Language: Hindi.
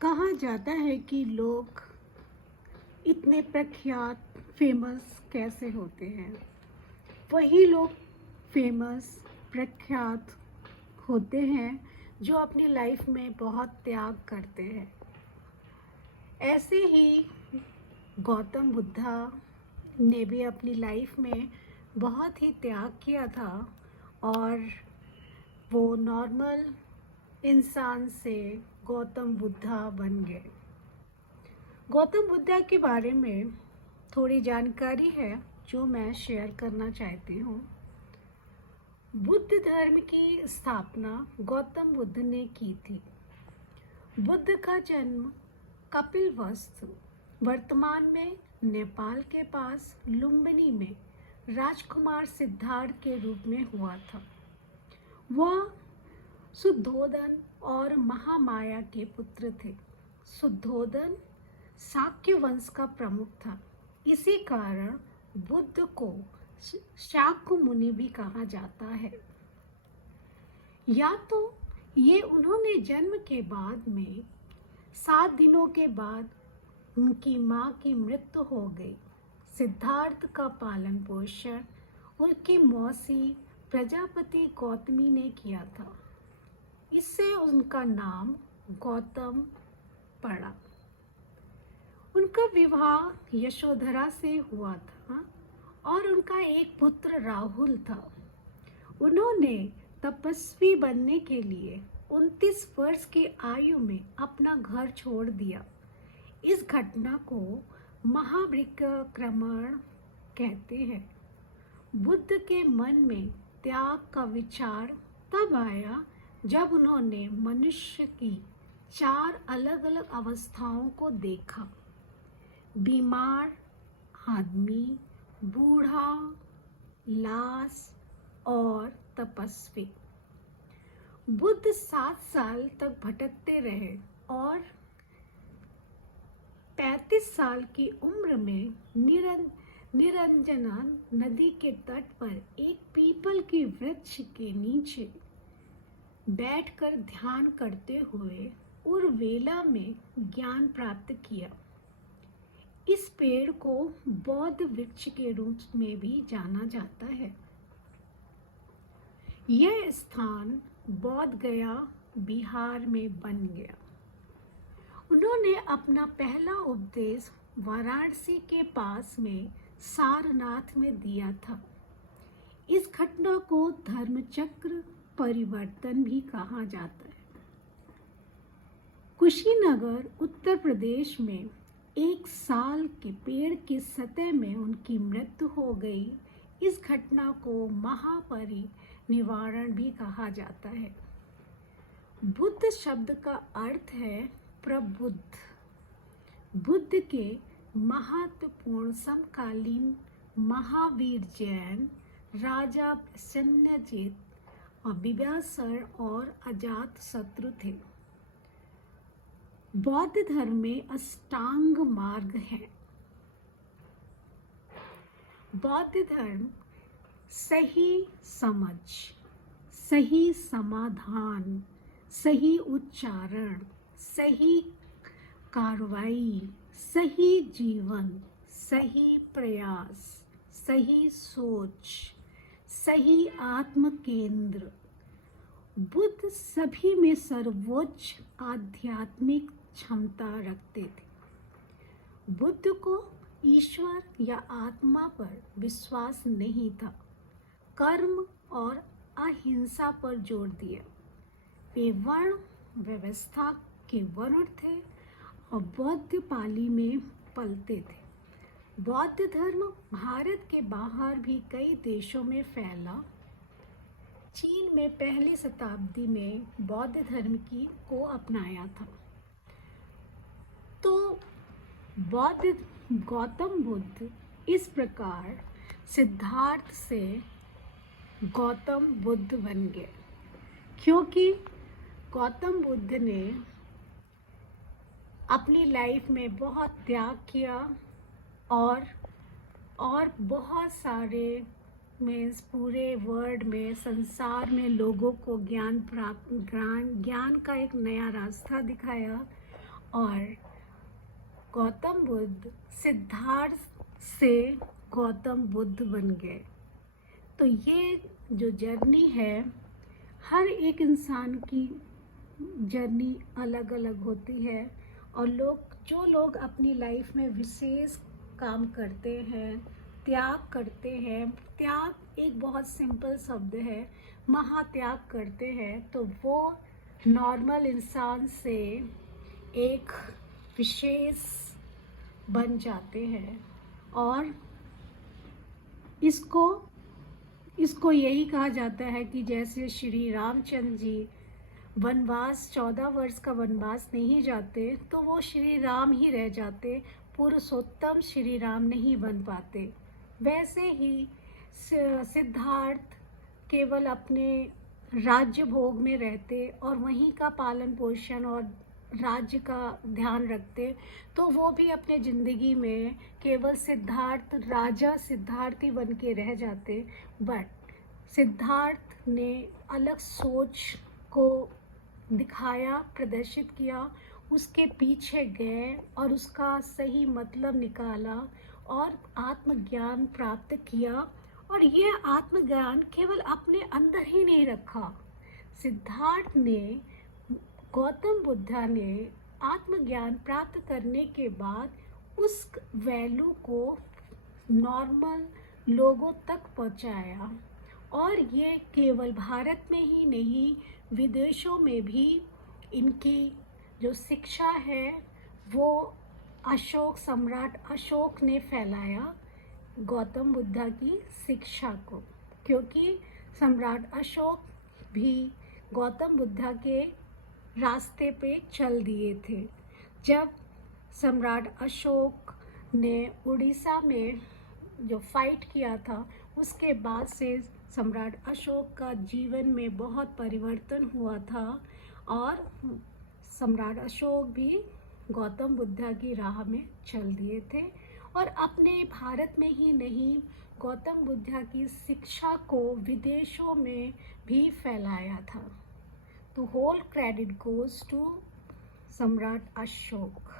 कहा जाता है कि लोग इतने प्रख्यात फेमस कैसे होते हैं। वही लोग फेमस प्रख्यात होते हैं जो अपनी लाइफ में बहुत त्याग करते हैं। ऐसे ही गौतम बुद्धा ने भी अपनी लाइफ में बहुत ही त्याग किया था और वो नॉर्मल इंसान से गौतम बुद्धा बन गए। गौतम बुद्धा के बारे में थोड़ी जानकारी है जो मैं शेयर करना चाहती हूँ। बुद्ध धर्म की स्थापना गौतम बुद्ध ने की थी। बुद्ध का जन्म कपिलवस्तु वर्तमान में नेपाल के पास लुम्बिनी में राजकुमार सिद्धार्थ के रूप में हुआ था। वह शुद्धोदन और महामाया के पुत्र थे। शुद्धोदन शाक्य वंश का प्रमुख था। इसी कारण बुद्ध को शाक्य मुनि भी कहा जाता है। या तो ये उन्होंने जन्म के बाद में 7 दिनों के बाद उनकी माँ की मृत्यु हो गई। सिद्धार्थ का पालन पोषण उनकी मौसी प्रजापति गौतमी ने किया था। इससे उनका नाम गौतम पड़ा। उनका विवाह यशोधरा से हुआ था और उनका एक पुत्र राहुल था। उन्होंने तपस्वी बनने के लिए 29 वर्ष की आयु में अपना घर छोड़ दिया। इस घटना को महापरिक्रमण कहते हैं। बुद्ध के मन में त्याग का विचार तब आया जब उन्होंने मनुष्य की 4 अलग अलग अवस्थाओं को देखा: बीमार आदमी, बूढ़ा, लाश और तपस्वी। बुद्ध 7 साल तक भटकते रहे और 35 साल की उम्र में निरंजना नदी के तट पर एक पीपल के वृक्ष के नीचे बैठकर ध्यान करते हुए उर्वेला में ज्ञान प्राप्त किया। इस पेड़ को बौद्ध वृक्ष के रूप में भी जाना जाता है। यह स्थान बोध गया बिहार में बन गया। उन्होंने अपना पहला उपदेश वाराणसी के पास में सारनाथ में दिया था। इस घटना को धर्मचक्र परिवर्तन भी कहा जाता है। कुशीनगर उत्तर प्रदेश में एक साल के पेड़ की सतह में उनकी मृत्यु हो गई। इस घटना को महापरिनिर्वाण भी कहा जाता है। बुद्ध शब्द का अर्थ है प्रबुद्ध। बुद्ध के महत्वपूर्ण समकालीन महावीर जैन राजा प्रसन्नजित और बिंबिसार और अजातशत्रु थे। बौद्ध धर्म में अष्टांग मार्ग है। बौद्ध धर्म सही समझ, सही समाधान, सही उच्चारण, सही कार्रवाई, सही जीवन, सही प्रयास, सही सोच, सही आत्म केंद्र। बुद्ध सभी में सर्वोच्च आध्यात्मिक क्षमता रखते थे। बुद्ध को ईश्वर या आत्मा पर विश्वास नहीं था। कर्म और अहिंसा पर जोर दिया। वे वर्ण व्यवस्था के वर्ण थे और बौद्ध पाली में पलते थे। बौद्ध धर्म भारत के बाहर भी कई देशों में फैला। चीन में पहली शताब्दी में बौद्ध धर्म को अपनाया था। तो गौतम बुद्ध इस प्रकार सिद्धार्थ से गौतम बुद्ध बन गए, क्योंकि गौतम बुद्ध ने अपनी लाइफ में बहुत त्याग किया और बहुत सारे मीन्स पूरे वर्ल्ड में, संसार में लोगों को ज्ञान का एक नया रास्ता दिखाया और गौतम बुद्ध सिद्धार्थ से गौतम बुद्ध बन गए। तो ये जो जर्नी है, हर एक इंसान की जर्नी अलग अलग होती है। और जो लोग अपनी लाइफ में विशेष काम करते हैं, त्याग करते हैं, त्याग एक बहुत सिंपल शब्द है, महात्याग करते हैं, तो वो नॉर्मल इंसान से एक विशेष बन जाते हैं। और इसको यही कहा जाता है कि जैसे श्री रामचंद्र जी वनवास 14 वर्ष का वनवास नहीं जाते तो वो श्री राम ही रह जाते, पुरुषोत्तम श्री राम नहीं बन पाते। वैसे ही सिद्धार्थ केवल अपने राज्य भोग में रहते और वहीं का पालन पोषण और राज्य का ध्यान रखते, तो वो भी अपने ज़िंदगी में केवल सिद्धार्थ, राजा सिद्धार्थ ही बन के रह जाते। बट सिद्धार्थ ने अलग सोच को दिखाया, प्रदर्शित किया, उसके पीछे गए और उसका सही मतलब निकाला और आत्मज्ञान प्राप्त किया। और ये आत्मज्ञान केवल अपने अंदर ही नहीं रखा। सिद्धार्थ ने, गौतम बुद्धा ने आत्मज्ञान प्राप्त करने के बाद उस वैल्यू को नॉर्मल लोगों तक पहुंचाया। और ये केवल भारत में ही नहीं, विदेशों में भी इनकी जो शिक्षा है वो सम्राट अशोक ने फैलाया गौतम बुद्धा की शिक्षा को, क्योंकि सम्राट अशोक भी गौतम बुद्धा के रास्ते पे चल दिए थे। जब सम्राट अशोक ने उड़ीसा में जो फाइट किया था, उसके बाद से सम्राट अशोक का जीवन में बहुत परिवर्तन हुआ था और सम्राट अशोक भी गौतम बुद्धा की राह में चल दिए थे और अपने भारत में ही नहीं, गौतम बुद्धा की शिक्षा को विदेशों में भी फैलाया था। तो होल क्रेडिट गोज टू सम्राट अशोक।